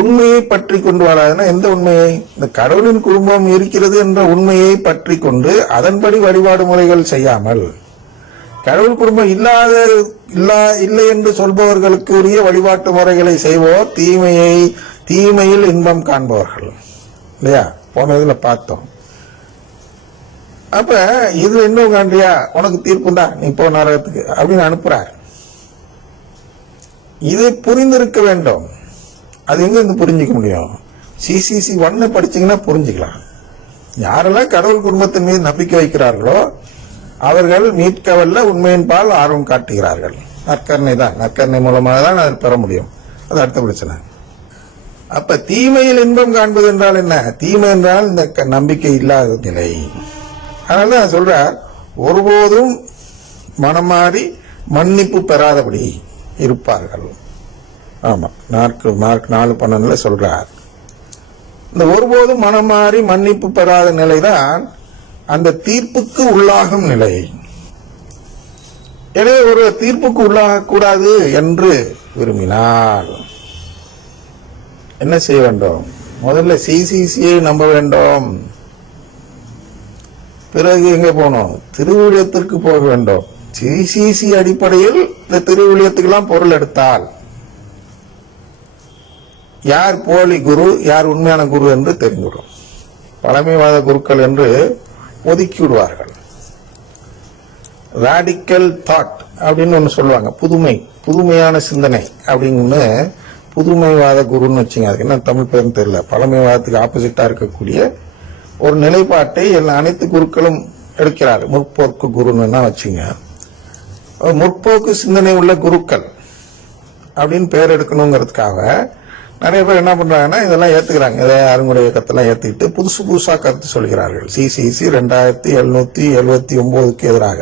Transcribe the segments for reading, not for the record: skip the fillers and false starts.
உண்மையை பற்றி கொண்டு வாழாதுன்னா எந்த உண்மையை? இந்த கடவுளின் குடும்பம் இருக்கிறது என்ற உண்மையை பற்றி கொண்டு அதன்படி வழிபாடு முறைகள் செய்யாமல், கடவுள் குடும்பம் இல்லை என்று சொல்பவர்களுக்கு உரிய வழிபாட்டு முறைகளை செய்வோர் தீமையில் இன்பம் காண்பவர்கள். இல்லையா? போன இதுல பார்த்தோம். அப்ப இது இன்னும் காண்டியா, உனக்கு தீர்ப்புண்டா, நீ போ நரகத்துக்கு அப்படின்னு அனுப்புறார். இதை புரிந்திருக்க வேண்டும். அது எங்க இருந்து புரிஞ்சிக்க முடியும்? CCC 1 படிச்சீங்கன்னா புரிஞ்சுக்கலாம். யாரெல்லாம் கடவுள் குடும்பத்தின் மீது நம்பிக்கை வைக்கிறார்களோ அவர்கள் மீட்கவல்ல உண்மையின் பால் ஆர்வம் காட்டுகிறார்கள். நற்கருணை தான், நற்கருணை மூலமாக தான் அதை பெற முடியும். அது அடுத்த பிரச்சனை. அப்ப தீமையில் இன்பம் காண்பது என்றால் என்ன? தீமை என்றால் இந்த நம்பிக்கை இல்லாத நிலை. அதனால சொல்றார், ஒருபோதும் மனம் மாறி மன்னிப்பு பெறாதபடி இருப்பார்கள். ஆமா, மார்க் 4:12 சொல்றார். இந்த ஒருபோதும் மனம் மாறி மன்னிப்பு பெறாத நிலைதான் அந்த தீர்ப்புக்கு உள்ளாகும் நிலை. எனவே ஒரு தீர்ப்புக்கு உள்ளாக கூடாது என்று விரும்பினால் என்ன செய்ய வேண்டும்? முதல்ல CCCயை நம்ப வேண்டும். பிறகு எங்க போனோம்? திருவிழியத்திற்கு போக வேண்டும். CCC அடிப்படையில் இந்த திருவிழியத்துக்கெல்லாம் பொருள் எடுத்தால் யார் போலி குரு, யார் உண்மையான குரு என்று தெரிந்துவிடும். பழமைவாத குருக்கள் என்று ஒதுக்கி விடுவார்கள். ராடிக்கல் தாட் அப்படின்னு ஒன்று சொல்லுவாங்க. புதுமையான சிந்தனை அப்படின்னு புதுமைவாத குருன்னு வச்சுங்க. அதுக்கு என்ன தமிழ் பேருன்னு தெரியல. பழமைவாதத்துக்கு ஆப்போசிட்டா இருக்கக்கூடிய ஒரு நிலைப்பாட்டை அனைத்து குருக்களும் எடுக்கிறார். முற்போக்கு குருன்னு வச்சுங்க. முற்போக்கு சிந்தனை உள்ள குருக்கள் அப்படின்னு பெயர் எடுக்கணுங்கிறதுக்காக நிறைய பேர் என்ன பண்றாங்கன்னா இதெல்லாம் ஏத்துக்கிறாங்க. இதை அருங்குடைய இயக்கத்தெல்லாம் ஏத்துக்கிட்டு புதுசா கருத்து சொல்கிறார்கள். CCC 2779க்கு எதிராக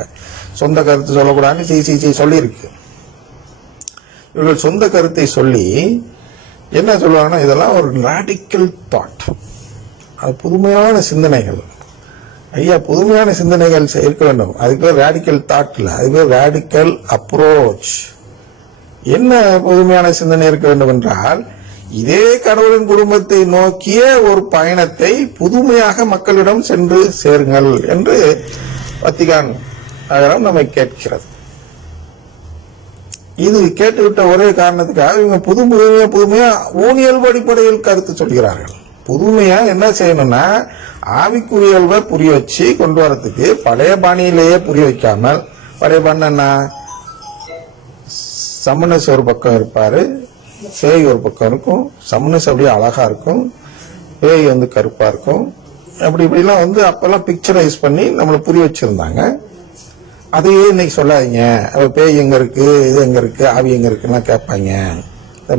சொந்த கருத்து சொல்லக்கூடாதுன்னு CCC சொல்லியிருக்கு. இவர்கள் சொந்த கருத்தை சொல்லி என்ன சொல்லுவாங்கன்னா, இதெல்லாம் ஒரு ராடிக்கல் தாட், அது புதுமையான சிந்தனைகள். ஐயா, புதுமையான சிந்தனைகள் இருக்க வேண்டும். அதுக்கு பேர் ராடிக்கல் தாட் இல்ல, அதுக்கு பேர் ராடிக்கல் அப்ரோச். என்ன புதுமையான சிந்தனை இருக்க வேண்டும் என்றால், இதே கடவுளின் குடும்பத்தை நோக்கிய ஒரு பயணத்தை புதுமையாக மக்களிடம் சென்று சேருங்கள் என்று வத்திகான் நகரம் நம்மை கேட்கிறது. இது கேட்டுவிட்ட ஒரே காரணத்துக்காக இவங்க புதுமையா ஊனியல்பு அடிப்படையில் கருத்து சொல்கிறார்கள். புதுமையா என்ன செய்யணும்னா, ஆவிக்குரியல்பை புரிய வச்சு கொண்டு வரதுக்கு பழைய பாணியிலேயே புரிய வைக்காமல், பழைய பாணி என்ன, சமணஸ் ஒரு பக்கம் இருப்பாரு, பேய் ஒரு பக்கம் இருக்கும். சமணஸ் அப்படியே அழகா இருக்கும், பேய் கருப்பா இருக்கும். இப்படிலாம் அப்பெல்லாம் பிக்சரைஸ் பண்ணி நம்மளை புரிய வச்சிருந்தாங்க. அதையே இன்னைக்கு சொல்லாதீங்க, பேய் எங்க இருக்கு, இது எங்க இருக்கு, ஆவி எங்க இருக்குன்னா கேட்பாங்க.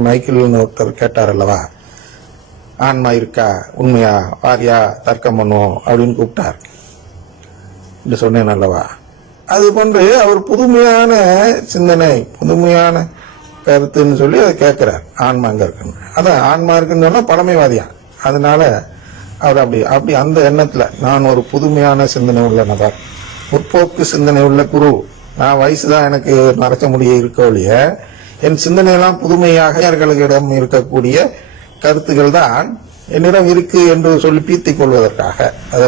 மைக்கேல்னு ஒருத்தர் கேட்டார் அல்லவா, ஆன்மா இருக்கா, உண்மையா, வாரியா, தர்க்கம் பண்ணுவோம் அப்படின்னு கூப்பிட்டார். இப்படி சொன்னேன் அல்லவா. அது போன்று அவர் புதுமையான சிந்தனை, புதுமையான கருத்துன்னு சொல்லி அதை கேட்கிறார். ஆன்மா அங்க இருக்குன்னு, அதான் ஆன்மா இருக்குன்னு சொன்னா பழமைவாதியா. அதனால அவர் அப்படி அந்த எண்ணத்துல, நான் ஒரு புதுமையான சிந்தனை உள்ள நபர், முற்போக்கு சிந்தனை உள்ள குரு, நான் வயசுதான் எனக்கு நரைச்ச முடிய இருக்கொழிய என் சிந்தனையெல்லாம் புதுமையாகர்களிடம் இருக்கக்கூடிய கருத்துக்கள் தான் என்னிடம் இருக்கு என்று சொல்லி பீத்திக் கொள்வதற்காக, அதை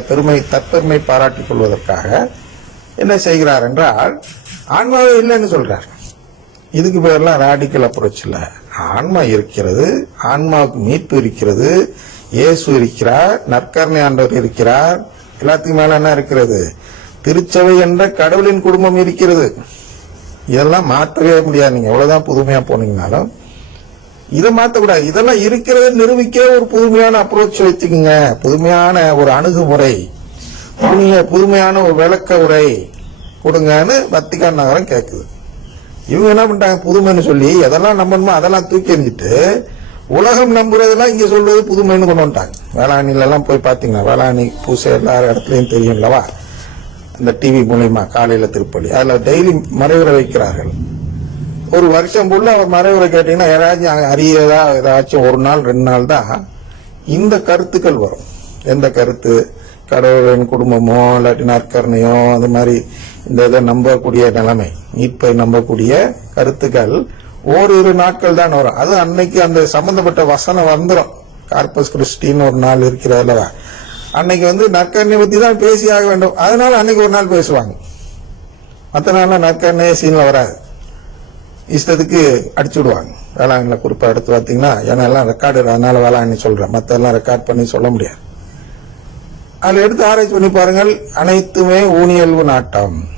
தற்பெருமை பாராட்டிக் கொள்வதற்காக என்ன செய்கிறார் என்றால், ஆன்மாவே இல்லைன்னு சொல்றார். இதுக்கு பேர்லாம் ராடிக்கல் அப்ரோச் இல்ல. ஆன்மா இருக்கிறது, ஆன்மாவுக்கு மீட்பு இருக்கிறது, இயேசு இருக்கிறார், நற்கருணை ஆண்டவர் இருக்கிறார். எல்லாத்துக்கும் மேல என்ன இருக்கிறது? திருச்சபை என்ற கடவுளின் குடும்பம் இருக்கிறது. இதெல்லாம் மாற்றவே முடியாது. நீங்க எவ்வளவுதான் புதுமையா போனீங்கன்னாலும் இதை மாற்றக்கூடாது. இதெல்லாம் இருக்கிறது நிரூபிக்க ஒரு புதுமையான அப்ரோச் வச்சுக்கோங்க, புதுமையான ஒரு அணுகுமுறை, புதுமையான ஒரு விளக்க உரை கொடுங்கன்னு வத்திகான் நகரம் கேட்குது. இவங்க என்ன பண்ணிட்டாங்க, புதுமைன்னு சொல்லி எதெல்லாம் நம்பணுமோ அதெல்லாம் தூக்கி எறிஞ்சிட்டு உலகம் நம்புறதெல்லாம் இங்க சொல்றது புதுமைன்னு கொண்டு வந்துட்டாங்க. வேளாண்மையில எல்லாம் போய் பாத்தீங்கன்னா, வேளாண்மை பூசை எல்லா இடத்துலயும் தெரியும்லவா, இந்த டிவி மூலியமா காலையில திருப்பலி, அதுல டெய்லி மறைவுரை வைக்கிறார்கள். ஒரு வருஷம் ஃபுல்லா அவர் மறைவுரை கேட்டீங்கன்னா யாராச்சும் அறியதா, ஏதாச்சும் ஒரு நாள் 2 நாள் தான் இந்த கருத்துக்கள் வரும். எந்த கருத்து? கடவுளின் குடும்பமோ இல்லாட்டி நற்கருணையோ அந்த மாதிரி இந்த இதை நம்பக்கூடிய நிலைமை, மீட்பை நம்பக்கூடிய கருத்துக்கள் ஓரிரு நாட்கள் தான் வரும். அது அன்னைக்கு அந்த சம்பந்தப்பட்ட வசனம் வந்துடும். கார்பஸ் கிறிஸ்டின்னு ஒரு நாள் இருக்கிறதுல அன்னைக்கு வந்து நற்கருணை பத்தி தான் பேசி ஆக வேண்டும். அதனால அன்னைக்கு ஒரு நாள் பேசுவாங்க. மற்ற நாள்லாம் நற்கருணை சீன்ல வராது. இஷ்டத்துக்கு அடிச்சு விடுவாங்க. வேளாண்ல குறிப்பா எடுத்து பார்த்தீங்கன்னா, ஏன்னா எல்லாம் ரெக்கார்டு, அதனால வேளாண்மை சொல்றேன், மற்ற எல்லாம் ரெக்கார்ட் பண்ணி சொல்ல முடியாது. அதுல எடுத்து ஆராய்ச்சி பண்ணி பாருங்கள், அனைத்துமே ஊனியல்பு நாட்டம்.